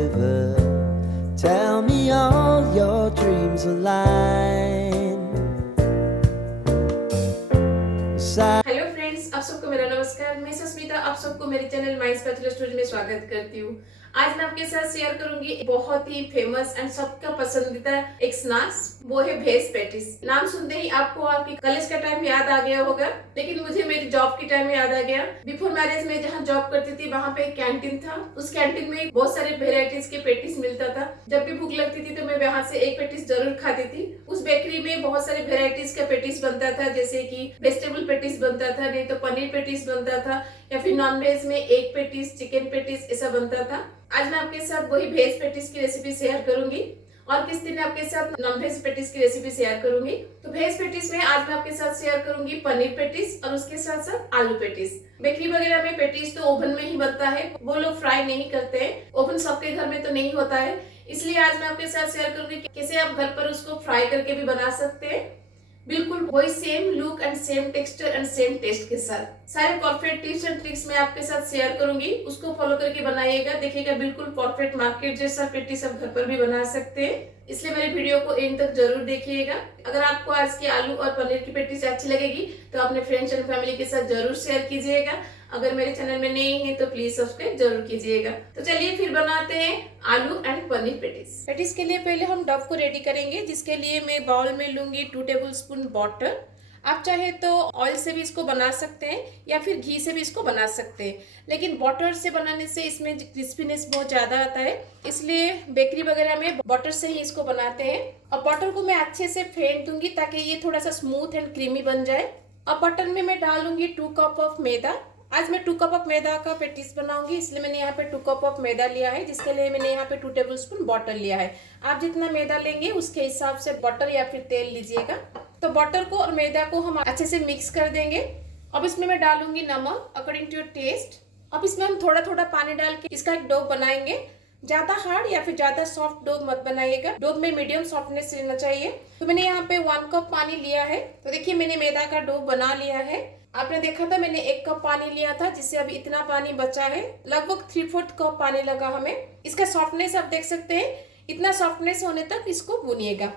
river. Tell me all your dreams align. Hello friends, आप सबको मेरा नमस्कार। मैं सस्मिता आप सबको मेरे चैनल माइस बैचलर स्टोरी में स्वागत करती हूँ। आज मैं आपके साथ शेयर करूंगी बहुत ही फेमस एंड सबका पसंदीदा एक स्नैक्स, वो है भेज पैटिस। नाम सुनते ही आपको आपके कॉलेज का टाइम याद आ गया होगा, लेकिन मुझे मेरी जॉब की टाइम याद आ गया। बिफोर मैरिज में जहाँ जॉब करती थी वहाँ पे एक कैंटीन था। उस कैंटीन में बहुत सारे वेराइटीज के पेटिस मिलता था। जब भी भूख लगती थी तो मैं वहाँ से एक पेटिस जरूर खाती थी। उस बेकरी में बहुत सारे वेराइटीज का पेटिस बनता था, जैसे कि वेजिटेबल पेटिस बनता था, नहीं तो पनीर पेटिस बनता था, या फिर नॉनवेज में एग पेटिस, चिकन पेटिस ऐसा बनता था। आज मैं आपके साथ वही वेज पेटिस की रेसिपी शेयर करूंगी और किस दिन आपके साथ नॉन वेज पेटिस की रेसिपी शेयर करूंगी। तो वेज पेटिस में आज मैं आपके साथ शेयर करूंगी पनीर पेटिस और उसके साथ साथ आलू पेटिस। बेकरी वगैरह में पेटिस तो ओवन में ही बनता है, वो लोग फ्राई नहीं करते हैं। ओवन सबके घर में तो नहीं होता है, इसलिए आज मैं आपके साथ शेयर करूंगी कैसे आप घर पर उसको फ्राई करके भी बना सकते हैं, बिल्कुल वही same look and same texture and same taste के साथ। सारे परफेक्ट टिप्स एंड ट्रिक्स मैं आपके साथ शेयर करूंगी, उसको फॉलो करके बनाइएगा। देखिएगा बिल्कुल परफेक्ट मार्केट जैसा पेटिस आप घर पर भी बना सकते हैं, इसलिए मेरे वीडियो को एंड तक जरूर देखिएगा। अगर आपको आज की आलू और पनीर की पेटिस अच्छी लगेगी तो अपने फ्रेंड्स एंड फैमिली के साथ जरूर शेयर कीजिएगा। अगर मेरे चैनल में नए हैं तो प्लीज सब्सक्राइब जरूर कीजिएगा। तो चलिए फिर बनाते हैं आलू एंड पनीर पेटिस। पेटिस के लिए पहले हम डव को रेडी करेंगे, जिसके लिए मैं बाउल में लूंगी 2 टेबलस्पून बटर। आप चाहे तो ऑयल से भी इसको बना सकते हैं या फिर घी से भी इसको बना सकते हैं, लेकिन बटर से बनाने से इसमें क्रिस्पीनेस बहुत ज़्यादा आता है, इसलिए बेकरी वगैरह में बटर से ही इसको बनाते हैं। और बटर को मैं अच्छे से फेंट दूंगी ताकि ये थोड़ा सा स्मूथ एंड क्रीमी बन जाए। और बटर में मैं डालूंगी 2 कप ऑफ मैदा। आज मैं 2 कप ऑफ मैदा का पेटिस बनाऊंगी, इसलिए मैंने यहाँ पे 2 कप ऑफ मैदा लिया है, जिसके लिए मैंने यहाँ पे 2 टेबलस्पून बटर लिया है। आप जितना मैदा लेंगे उसके हिसाब से बटर या फिर तेल लीजिएगा। तो बटर को और मैदा को हम अच्छे से मिक्स कर देंगे। अब इसमें मैं डालूंगी नमक अकॉर्डिंग टू योर टेस्ट। अब इसमें हम थोड़ा थोड़ा पानी डाल के इसका एक डो बनाएंगे। ज्यादा हार्ड या फिर ज्यादा सॉफ्ट डो मत बनाइएगा, डो में मीडियम सॉफ्टनेस रहना चाहिए। तो मैंने यहाँ पे 1 कप पानी लिया है। तो देखिए मैंने मैदा का डो बना लिया है। आपने देखा था मैंने 1 कप पानी लिया था, जिससे अभी इतना पानी बचा है, लगभग 3/4 कप पानी लगा हमें। इसका सॉफ्टनेस आप देख सकते हैं, इतना सॉफ्टनेस होने तक इसको भूनिएगा।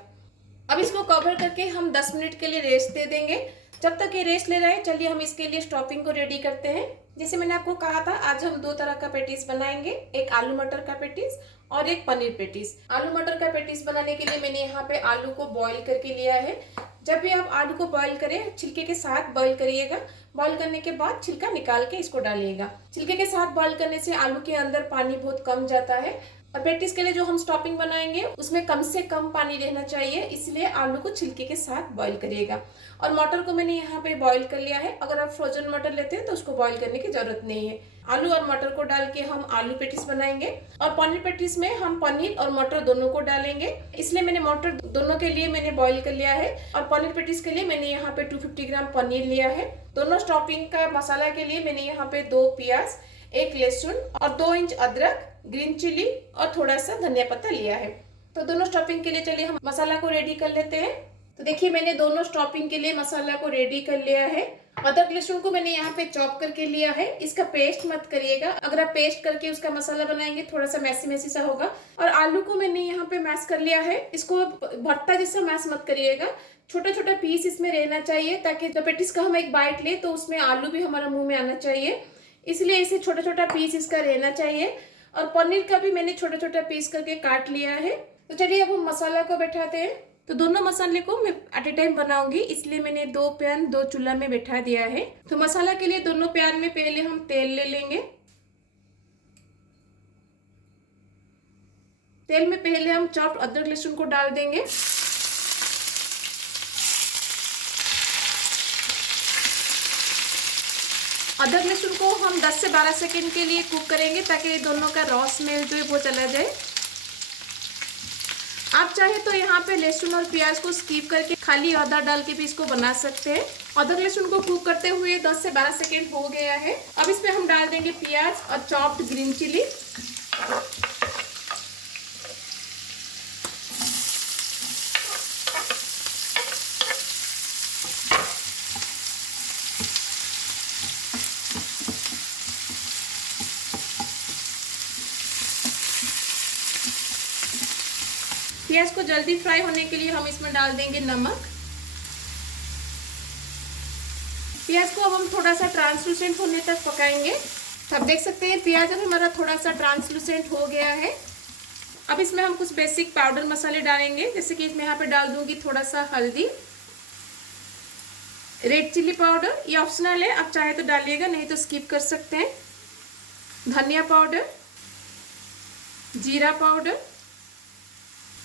अब इसको कवर करके हम 10 मिनट के लिए रेस्ट दे देंगे। जब तक ये रेस्ट ले रहा है चलिए हम इसके लिए स्टफिंग को रेडी करते हैं। जैसे मैंने आपको कहा था आज हम 2 तरह का पेटिस बनाएंगे, एक आलू मटर का पेटिस और एक पनीर पेटिस। आलू मटर का पेटिस बनाने के लिए मैंने यहाँ पे आलू को बॉईल करके लिया है। जब भी आप आलू को बॉईल करें छिलके के साथ बॉईल करिएगा। बॉईल करने के बाद छिलका निकाल के इसको डालिएगा। छिलके के साथ बॉईल करने से आलू के अंदर पानी बहुत कम जाता है। और पेटिस के लिए जो हम स्टफिंग बनाएंगे उसमें कम से कम पानी रहना चाहिए, इसलिए आलू को छिलके के साथ बॉईल करिएगा। और मटर को मैंने यहाँ पे बॉईल कर लिया है। अगर आप फ्रोजन मटर लेते हैं तो उसको बॉईल करने की जरूरत नहीं है। आलू और मटर को डाल के हम आलू पेटिस बनाएंगे। और पनीर पेटिस में हम पनीर और मटर दोनों को डालेंगे, इसलिए मैंने मटर दोनों के लिए मैंने बॉईल कर लिया है। और पनीर पेटिस के लिए मैंने यहाँ पे 250 ग्राम पनीर लिया है। दोनों स्टफिंग का मसाला के लिए मैंने यहाँ पे 2 प्याज, 1 लहसुन और 2 इंच अदरक, ग्रीन चिली और थोड़ा सा धनिया पत्ता लिया है। तो दोनों स्टफिंग के लिए चलिए हम मसाला को रेडी कर लेते हैं। तो देखिए मैंने दोनों स्टफिंग के लिए मसाला को रेडी कर लिया है। अदरक लहसुन को मैंने यहाँ पे चॉप करके लिया है। इसका पेस्ट मत करिएगा, अगर आप पेस्ट करके उसका मसाला बनाएंगे थोड़ा सा मैसी मैसी सा होगा। और आलू को मैंने यहाँ पे मैश कर लिया है। इसको भरता जैसा मैश मत करिएगा, छोटा छोटा पीस इसमें रहना चाहिए, ताकि जब पेटिस का हम एक बाइट ले तो उसमें आलू भी हमारा मुंह में आना चाहिए, इसलिए इसे छोटा छोटा पीस इसका रहना चाहिए। और पनीर का भी मैंने छोटा छोटा पीस करके काट लिया है। तो चलिए अब हम मसाला को बैठाते हैं। तो दोनों मसाले को मैं एट ए टाइम बनाऊंगी, इसलिए मैंने 2 पैन 2 चूल्हा में बैठा दिया है। तो मसाला के लिए दोनों पैन में पहले हम तेल ले लेंगे। तेल में पहले हम चॉप्ड अदरक लहसुन को डाल देंगे। अदरक लहसुन को हम 10 से 12 सेकंड के लिए कुक करेंगे, ताकि दोनों का रॉ स्मेल जो है वो चला जाए। आप चाहे तो यहाँ पे लहसुन और प्याज को स्किप करके खाली आधा डाल के भी इसको बना सकते हैं। अदरक लहसुन को कुक करते हुए 10 से 12 सेकंड हो गया है। अब इसमें हम डाल देंगे प्याज और चॉप्ड ग्रीन चिली। प्याज को जल्दी फ्राई होने के लिए हम इसमें डाल देंगे नमक। प्याज को अब हम थोड़ा सा ट्रांसलूसेंट होने तक पकाएंगे। तो आप देख सकते हैं प्याज अब हमारा थोड़ा सा ट्रांसलूसेंट हो गया है। अब इसमें हम कुछ बेसिक पाउडर मसाले डालेंगे, जैसे कि इसमें यहाँ पे डाल दूंगी थोड़ा सा हल्दी, रेड चिल्ली पाउडर, ये ऑप्शनल है, आप चाहे तो डालिएगा, नहीं तो स्किप कर सकते हैं। धनिया पाउडर, जीरा पाउडर,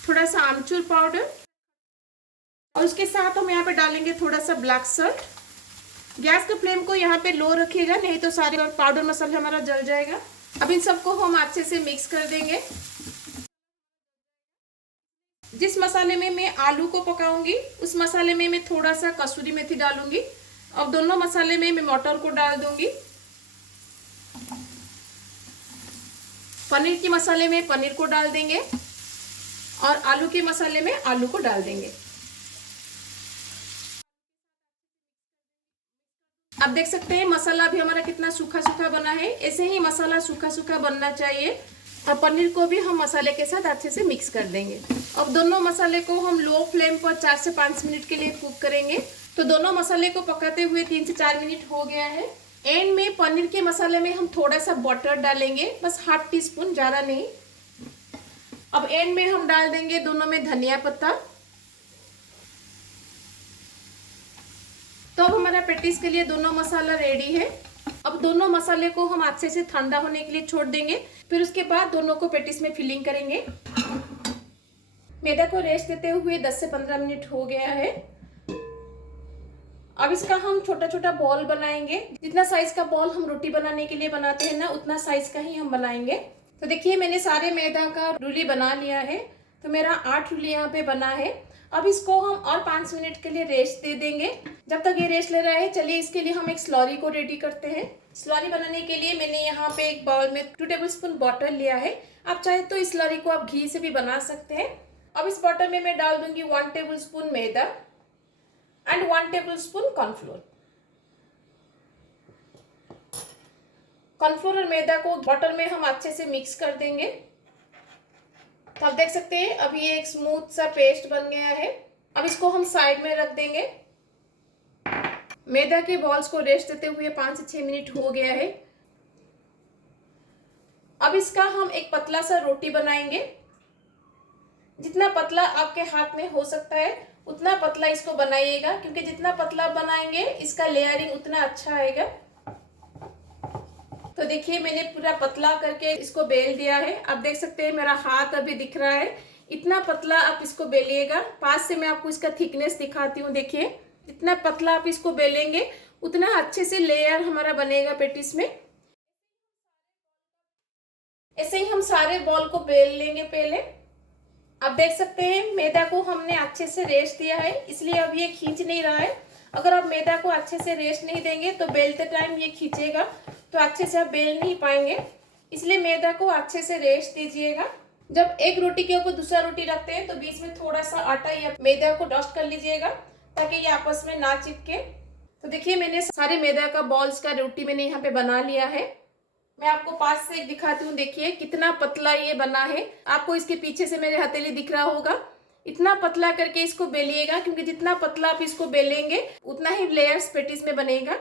थोड़ा सा आमचूर पाउडर, और उसके साथ हम यहाँ पे डालेंगे थोड़ा सा ब्लैक सॉल्ट। गैस के फ्लेम को यहाँ पे लो रखिएगा, नहीं तो सारे पाउडर मसाला हमारा जल जाएगा। अब इन सबको हम अच्छे से मिक्स कर देंगे। जिस मसाले में मैं आलू को पकाऊंगी उस मसाले में मैं थोड़ा सा कसूरी मेथी डालूंगी, और दोनों मसाले में मैं मटर को डाल दूंगी। पनीर के मसाले में पनीर को डाल देंगे, और आलू के मसाले में आलू को डाल देंगे। आप देख सकते हैं मसाला भी हमारा कितना सूखा सूखा बना है। ऐसे ही मसाला सूखा सूखा बनना चाहिए। और पनीर को भी हम मसाले के साथ अच्छे से मिक्स कर देंगे। अब दोनों मसाले को हम लो फ्लेम पर 4 से 5 मिनट के लिए कुक करेंगे। तो दोनों मसाले को पकाते हुए 3 से 4 मिनट हो गया है। एंड में पनीर के मसाले में हम थोड़ा सा बटर डालेंगे, बस ½ टीस्पून, ज़्यादा नहीं। अब एंड में हम डाल देंगे दोनों में धनिया पत्ता। तो अब हमारा पेटिस के लिए दोनों मसाला रेडी है। अब दोनों मसाले को हम अच्छे से ठंडा होने के लिए छोड़ देंगे, फिर उसके बाद दोनों को पेटिस में फिलिंग करेंगे। मैदा को रेस्ट देते हुए 10 से 15 मिनट हो गया है। अब इसका हम छोटा छोटा बॉल बनाएंगे। जितना साइज का बॉल हम रोटी बनाने के लिए बनाते हैं ना, उतना साइज का ही हम बनाएंगे। तो देखिए मैंने सारे मैदा का रूली बना लिया है। तो मेरा 8 रूली यहाँ पे बना है। अब इसको हम और 5 मिनट के लिए रेस्ट दे देंगे। जब तक ये रेस्ट ले रहा है, चलिए इसके लिए हम एक स्लरी को रेडी करते हैं। स्लरी बनाने के लिए मैंने यहाँ पे एक बाउल में 2 टेबलस्पून बटर लिया है। आप चाहे तो इस स्लरी को आप घी से भी बना सकते हैं। अब इस बटर में मैं डाल दूंगी 1 tablespoon maida and 1 tablespoon cornflour. Cornflour और मैदा को बटर में हम अच्छे से मिक्स कर देंगे। तो आप देख सकते हैं अब ये एक स्मूथ सा पेस्ट बन गया है। अब इसको हम साइड में रख देंगे। मैदा के बॉल्स को रेस्ट देते हुए 5 से 6 मिनट हो गया है। अब इसका हम एक पतला सा रोटी बनाएंगे। जितना पतला आपके हाथ में हो सकता है उतना पतला इसको बनाइएगा, क्योंकि जितना पतला बनाएंगे इसका लेयरिंग उतना अच्छा आएगा। तो देखिए मैंने पूरा पतला करके इसको बेल दिया है। आप देख सकते हैं मेरा हाथ अभी दिख रहा है। इतना पतला आप इसको बेलिएगा। पास से मैं आपको इसका थिकनेस दिखाती हूँ। देखिए इतना पतला आप इसको बेलेंगे उतना अच्छे से लेयर हमारा बनेगा पेटिस में। ऐसे ही हम सारे बॉल को बेल लेंगे पहले। आप देख सकते हैं मैदा को हमने अच्छे से रेस्ट दिया है, इसलिए अब ये खींच नहीं रहा है। अगर आप मैदा को अच्छे से रेस्ट नहीं देंगे तो बेलते टाइम ये खींचेगा, तो अच्छे से आप बेल नहीं पाएंगे। इसलिए मैदा को अच्छे से रेस्ट दीजिएगा। जब एक रोटी के ऊपर दूसरा रोटी रखते हैं तो बीच में थोड़ा सा आटा या मैदा को डस्ट कर लीजिएगा, ताकि ये आपस में ना चिपके। तो देखिए मैंने सारे मैदा का बॉल्स का रोटी मैंने यहाँ पे बना लिया है। मैं आपको पास से एक दिखाती हूँ। देखिए कितना पतला ये बना है। आपको इसके पीछे से मेरे हथेली दिख रहा होगा। इतना पतला करके इसको बेलिएगा, क्योंकि जितना पतला आप इसको बेलेंगे उतना ही लेयर्स पेटिस में बनेगा।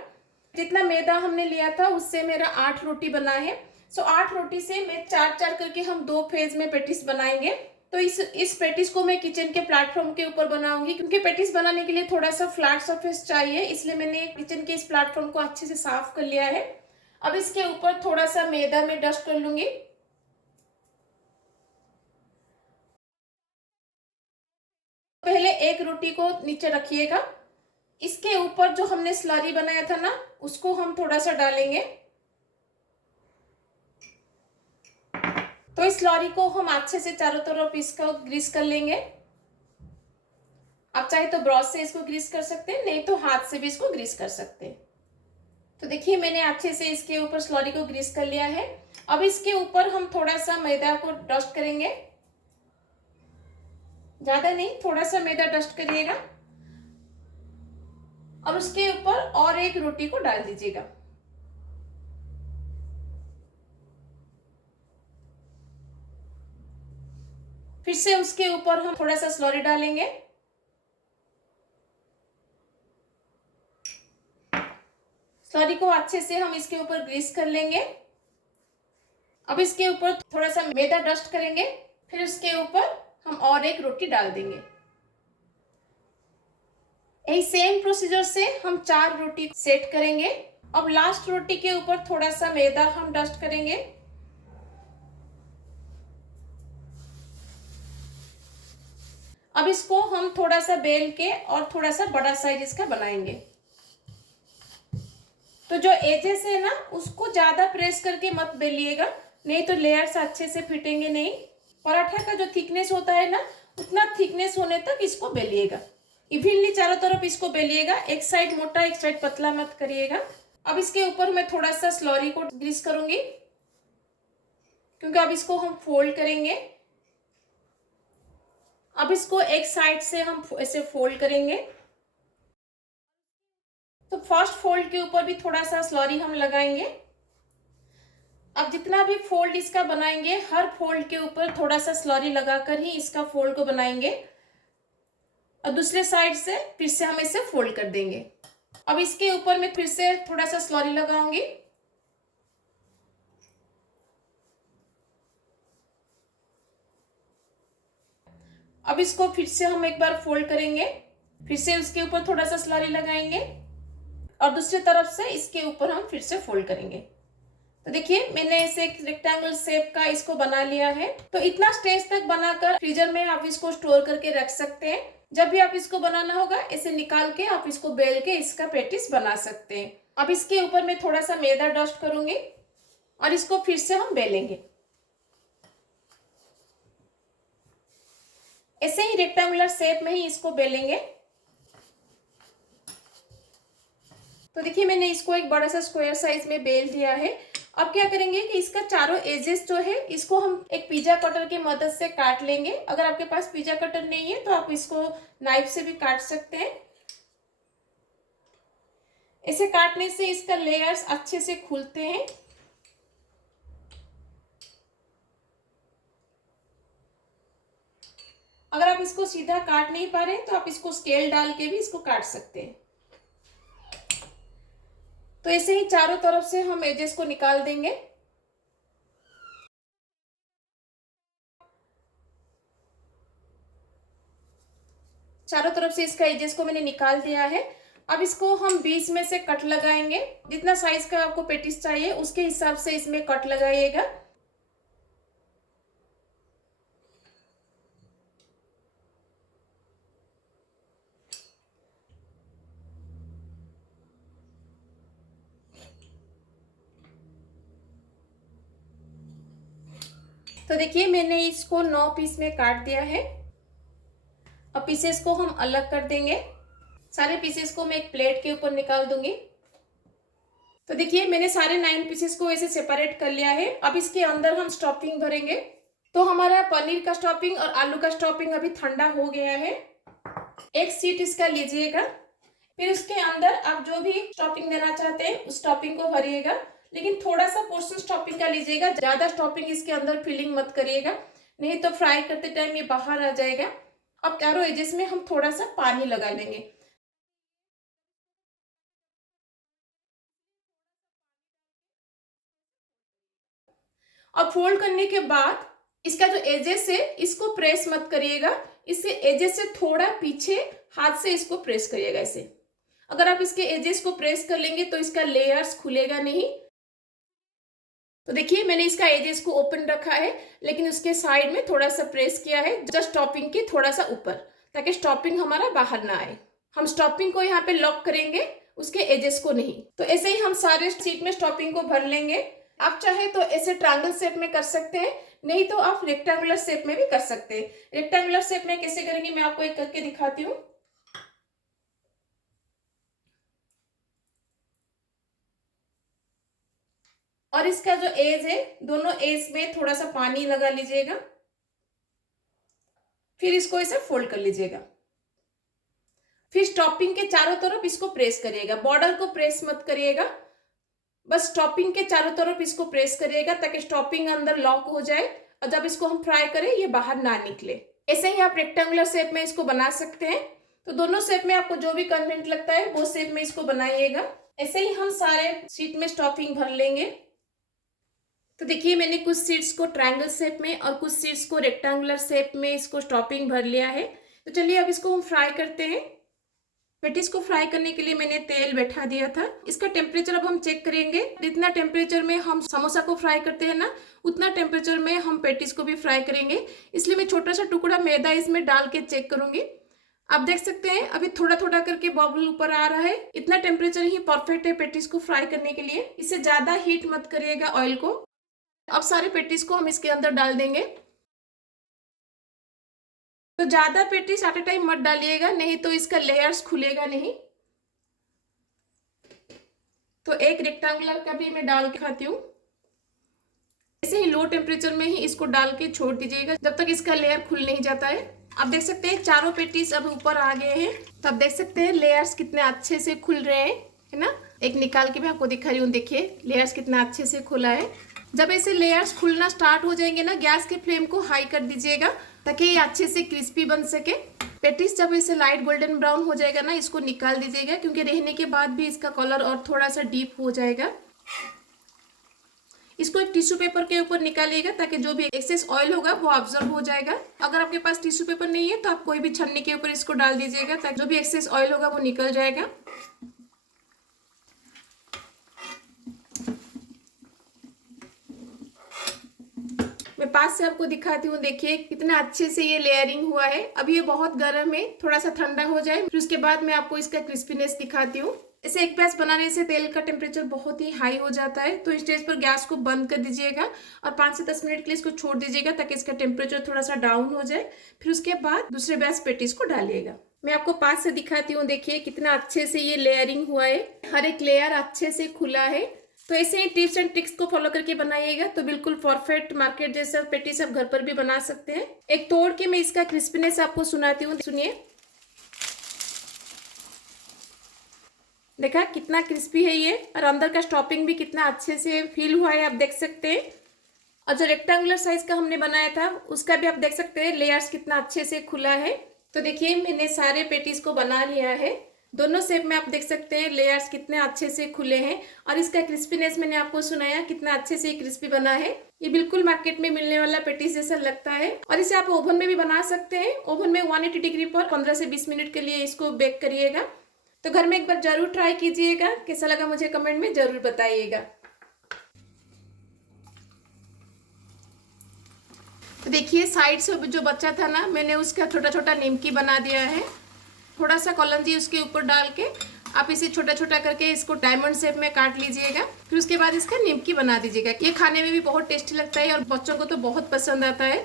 जितना मैदा हमने लिया था उससे मेरा 8 रोटी बना है। सो 8 रोटी से मैं 4-4 करके हम 2 फेज में पेटिस बनाएंगे। तो इस पेटिस को मैं किचन के प्लेटफॉर्म के ऊपर बनाऊंगी, क्योंकि पेटिस बनाने के लिए थोड़ा सा फ्लैट सरफेस चाहिए। इसलिए मैंने किचन के इस प्लेटफॉर्म को अच्छे से साफ कर लिया है। अब इसके ऊपर थोड़ा सा मैदा में डस्ट कर लूंगी। पहले एक रोटी को नीचे रखिएगा। इसके ऊपर जो हमने स्लरी बनाया था ना, उसको हम थोड़ा सा डालेंगे। तो इस स्लरी को हम अच्छे से चारों तरफ इसको ग्रीस कर लेंगे। आप चाहे तो ब्रश से इसको ग्रीस कर सकते हैं, नहीं तो हाथ से भी इसको ग्रीस कर सकते हैं। तो देखिए मैंने अच्छे से इसके ऊपर स्लरी को ग्रीस कर लिया है। अब इसके ऊपर हम थोड़ा सा मैदा को डस्ट करेंगे। ज्यादा नहीं, थोड़ा सा मैदा डस्ट करिएगा और उसके ऊपर और एक रोटी को डाल दीजिएगा। फिर से उसके ऊपर हम थोड़ा सा स्लरी डालेंगे। स्लरी को अच्छे से हम इसके ऊपर ग्रीस कर लेंगे। अब इसके ऊपर थोड़ा सा मैदा डस्ट करेंगे। फिर उसके ऊपर हम और एक रोटी डाल देंगे। यही सेम प्रोसीजर से हम 4 रोटी सेट करेंगे। अब लास्ट रोटी के ऊपर थोड़ा सा मैदा हम डस्ट करेंगे। अब इसको हम थोड़ा सा बेल के और थोड़ा सा बड़ा साइज इसका बनाएंगे। तो जो एजेस है ना, उसको ज्यादा प्रेस करके मत बेलिएगा, नहीं तो लेयर्स अच्छे से फिटेंगे नहीं। पराठा का जो थिकनेस होता है ना, उतना थिकनेस होने तक इसको बेलिएगा। इवनली चारों तरफ इसको बेलिएगा, एक साइड मोटा एक साइड पतला मत करिएगा। अब इसके ऊपर मैं थोड़ा सा स्लरी को ग्रीस करूंगी, क्योंकि अब इसको हम फोल्ड करेंगे। अब इसको एक साइड से हम ऐसे फोल्ड करेंगे। तो फर्स्ट फोल्ड के ऊपर भी थोड़ा सा स्लरी हम लगाएंगे। अब जितना भी फोल्ड इसका बनाएंगे, हर फोल्ड के ऊपर थोड़ा सा स्लरी लगाकर ही इसका फोल्ड को बनाएंगे। और दूसरे साइड से फिर से हम इसे फोल्ड कर देंगे। अब इसके ऊपर मैं फिर से थोड़ा सा स्लरी लगाऊंगी। अब इसको फिर से हम एक बार फोल्ड करेंगे, फिर से उसके ऊपर थोड़ा सा स्लरी लगाएंगे और दूसरी तरफ से इसके ऊपर हम फिर से फोल्ड करेंगे। तो देखिए, मैंने इसे एक रेक्टेंगल शेप का इसको बना लिया है। तो इतना स्टेज तक बनाकर फ्रीजर में आप इसको स्टोर करके रख सकते हैं। जब भी आप इसको बनाना होगा, इसे निकाल के आप इसको बेल के इसका पेटिस बना सकते हैं। अब इसके ऊपर मैं थोड़ा सा मैदा डस्ट करूंगी और इसको फिर से हम बेलेंगे। ऐसे ही रेक्टेंगुलर शेप में ही इसको बेलेंगे। तो देखिए, मैंने इसको एक बड़ा सा स्क्वायर साइज में बेल दिया है। अब क्या करेंगे कि इसका चारों एजेस जो है, इसको हम एक पिज्जा कटर की मदद से काट लेंगे। अगर आपके पास पिज्जा कटर नहीं है तो आप इसको नाइफ से भी काट सकते हैं। इसे काटने से इसका लेयर्स अच्छे से खुलते हैं। अगर आप इसको सीधा काट नहीं पा रहे तो आप इसको स्केल डाल के भी इसको काट सकते हैं। तो ऐसे ही चारों तरफ से हम एजेस को निकाल देंगे। चारों तरफ से इसका एजेस को मैंने निकाल दिया है। अब इसको हम बीच में से कट लगाएंगे। जितना साइज का आपको पेटिस चाहिए उसके हिसाब से इसमें कट लगाइएगा। तो देखिए, मैंने इसको 9 पीस में काट दिया है। अब पीसेस को हम अलग कर देंगे। सारे पीसेस को मैं एक प्लेट के ऊपर निकाल दूंगी। तो देखिए, मैंने सारे 9 पीसेस को ऐसे सेपरेट कर लिया है। अब इसके अंदर हम स्टफिंग भरेंगे। तो हमारा पनीर का स्टफिंग और आलू का स्टफिंग अभी ठंडा हो गया है। एक सीट इसका लीजिएगा। फिर उसके अंदर आप जो भी स्टफिंग देना चाहते हैं उस स्टफिंग को भरिएगा, लेकिन थोड़ा सा पोर्शन स्टफिंग का लीजिएगा। ज्यादा स्टफिंग इसके अंदर फिलिंग मत करिएगा, नहीं तो फ्राई करते टाइम ये बाहर आ जाएगा। अब चारों एजेस में हम थोड़ा सा पानी लगा लेंगे। अब फोल्ड करने के बाद इसका जो एजेस है इसको प्रेस मत करिएगा, इससे एजेस से थोड़ा पीछे हाथ से इसको प्रेस करिएगा ऐसे। अगर आप इसके एजेस को प्रेस कर लेंगे तो इसका लेयर्स खुलेगा नहीं। तो देखिए, मैंने इसका एजेस को ओपन रखा है, लेकिन उसके साइड में थोड़ा सा प्रेस किया है, जस्ट टॉपिंग के थोड़ा सा ऊपर, ताकि स्टॉपिंग हमारा बाहर ना आए। हम स्टॉपिंग को यहाँ पे लॉक करेंगे, उसके एजेस को नहीं। तो ऐसे ही हम सारे शीट में स्टॉपिंग को भर लेंगे। आप चाहे तो ऐसे ट्रायंगल शेप में कर सकते हैं, नहीं तो आप रेक्टेंगुलर शेप में भी कर सकते हैं। रेक्टेंगुलर शेप में कैसे करेंगे मैं आपको एक करके दिखाती हूँ। और इसका जो एज है, दोनों एज में थोड़ा सा पानी लगा लीजिएगा। फिर इसको ऐसे फोल्ड कर लीजिएगा। फिर स्टॉपिंग के चारों तरफ इसको प्रेस करिएगा। बॉर्डर को प्रेस मत करिएगा, बस स्टॉपिंग के चारों तरफ इसको प्रेस करिएगा ताकि स्टॉपिंग अंदर लॉक हो जाए और जब इसको हम फ्राई करें ये बाहर ना निकले। ऐसे ही आप रेक्टेंगुलर शेप में इसको बना सकते हैं। तो दोनों शेप में आपको जो भी कन्वीनियंट लगता है वो शेप में इसको बनाइएगा। ऐसे ही हम सारे शीट में स्टफिंग भर लेंगे। तो देखिए मैंने कुछ शीट्स को ट्रायंगल शेप में और कुछ शीट्स को रेक्टेंगुलर शेप में इसको स्टफिंग भर लिया है। तो चलिए अब इसको हम फ्राई करते हैं। पेटिस को फ्राई करने के लिए मैंने तेल बैठा दिया था। इसका टेम्परेचर अब हम चेक करेंगे। जितना टेम्परेचर में हम समोसा को फ्राई करते हैं ना, उतना टेम्परेचर में हम पेटिस को भी फ्राई करेंगे। इसलिए मैं छोटा सा टुकड़ा मैदा इसमें डाल के चेक करूंगी। आप देख सकते हैं अभी थोड़ा थोड़ा करके बबल ऊपर आ रहा है। इतना टेम्परेचर ही परफेक्ट है पेटिस को फ्राई करने के लिए। इससे ज्यादा हीट मत करिएगा ऑयल को। अब सारे पेटिस को हम इसके अंदर डाल देंगे। तो ज्यादा पेटिस एट ए टाइम मत डालिएगा, नहीं तो इसका लेयर्स खुलेगा नहीं। तो एक रेक्टेंगुलर का भी मैं डाल के खाती हूँ। ऐसे ही लो टेम्परेचर में ही इसको डाल के छोड़ दीजिएगा जब तक इसका लेयर खुल नहीं जाता है। आप देख सकते हैं चारों पेटिस अब ऊपर आ गए हैं। तो आप देख सकते हैं लेयर्स कितने अच्छे से खुल रहे हैं, है ना। एक निकाल के मैं आपको दिखा रही हूँ। देखिए लेयर्स कितना अच्छे से खुला है। जब ऐसे लेयर्स खुलना स्टार्ट हो जाएंगे ना, गैस के फ्लेम को हाई कर दीजिएगा ताकि ये अच्छे से क्रिस्पी बन सके। पेटिस जब ऐसे लाइट गोल्डन ब्राउन हो जाएगा ना, इसको निकाल दीजिएगा क्योंकि रहने के बाद भी इसका कलर और थोड़ा सा डीप हो जाएगा। इसको एक टिश्यू पेपर के ऊपर निकालिएगा ताकि जो भी एक्सेस ऑयल होगा वो ऑब्जर्व हो जाएगा। अगर आपके पास टिश्यू पेपर नहीं है तो आप कोई भी छन्नी के ऊपर इसको डाल दीजिएगा ताकि जो भी एक्सेस ऑयल होगा वो निकल जाएगा। मैं पास से आपको दिखाती हूँ। देखिए कितना अच्छे से ये लेयरिंग हुआ है। अब ये बहुत गर्म है, थोड़ा सा ठंडा हो जाए फिर उसके बाद मैं आपको इसका क्रिस्पीनेस दिखाती हूँ। ऐसे एक बैच बनाने से तेल का टेम्परेचर बहुत ही हाई हो जाता है। तो इस स्टेज पर गैस को बंद कर दीजिएगा और 5 से 10 मिनट के लिए इसको छोड़ दीजिएगा ताकि इसका टेम्परेचर थोड़ा सा डाउन हो जाए। फिर उसके बाद दूसरे बैच पेटिस को डालिएगा। मैं आपको पास से दिखाती हूँ। देखिए कितना अच्छे से ये लेयरिंग हुआ है, हर एक लेयर अच्छे से खुला है। तो ऐसे ही टिप्स एंड ट्रिक्स को फॉलो करके बनाइएगा तो बिल्कुल परफेक्ट मार्केट जैसा पेटिस आप घर पर भी बना सकते हैं। एक तोड़ के मैं इसका क्रिस्पीनेस आपको सुनाती हूँ, सुनिए। देखा कितना क्रिस्पी है ये, और अंदर का स्टफिंग भी कितना अच्छे से फील हुआ है, आप देख सकते हैं। और जो रेक्टेंगुलर साइज का हमने बनाया था उसका भी आप देख सकते हैं लेयर्स कितना अच्छे से खुला है। तो देखिए मैंने सारे पेटिस को बना लिया है। दोनों शेप में आप देख सकते हैं लेयर्स कितने अच्छे से खुले हैं। और इसका क्रिस्पीनेस मैंने आपको सुनाया कितना अच्छे से क्रिस्पी बना है। ये बिल्कुल मार्केट में मिलने वाला पेटिस जैसा लगता है। और इसे आप ओवन में भी बना सकते हैं। ओवन में 180 डिग्री पर 15 से 20 मिनट के लिए इसको बेक करिएगा। तो घर में एक बार जरूर ट्राई कीजिएगा। कैसा लगा मुझे कमेंट में जरूर बताइएगा। तो देखिए साइड से जो बच्चा था ना, मैंने उसका छोटा छोटा निमकी बना दिया है। थोड़ा सा कॉलंजी उसके ऊपर डाल के आप इसे छोटा छोटा करके इसको डायमंड शेप में काट लीजिएगा। फिर उसके बाद इसका निमकी बना दीजिएगा। ये खाने में भी बहुत टेस्टी लगता है और बच्चों को तो बहुत पसंद आता है।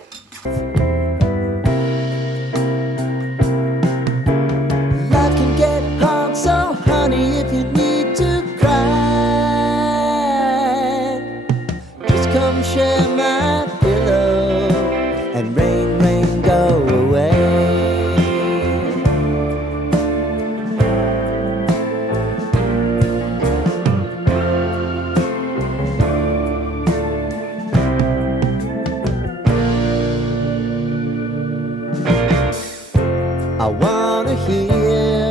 Life can get hard, so honey, if you need to cry, just come share my pillow and rain, rain, go away. I wanna hear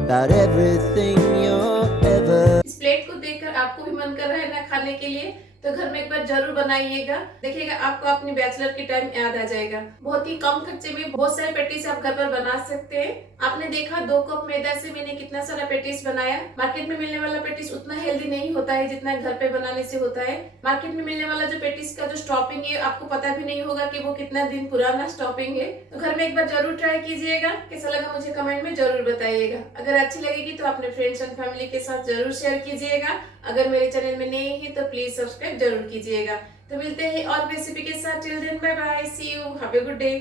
about everything you're ever. इस प्लेट को देखकर आपको भी मन कर रहा है ना खाने के लिए, तो घर में एक बार जरूर बनाइएगा। देखिएगा आपको अपनी बैचलर की टाइम याद आ जाएगा। बहुत ही कम खर्चे में बहुत सारे पेटिस आप घर पर बना सकते हैं। आपने देखा 2 कप मैदा से मैंने कितना सारा पेटिस बनाया। मार्केट में मिलने वाला पेटिस उतना हेल्दी नहीं होता है जितना घर पे बनाने से होता है। मार्केट में मिलने वाला जो पेटिस का जो स्टफिंग है आपको पता भी नहीं होगा कि वो कितना दिन पुराना स्टफिंग है। तो घर में एक बार जरूर ट्राई कीजिएगा। कैसा लगा मुझे कमेंट में जरूर बताइएगा। अगर अच्छी लगेगी तो अपने फ्रेंड्स एंड फैमिली के साथ जरूर शेयर कीजिएगा। अगर मेरे चैनल में नए हैं तो प्लीज सब्सक्राइब जरूर कीजिएगा। तो मिलते हैं और रेसिपी के साथ। Till then bye bye, see you, have a good day.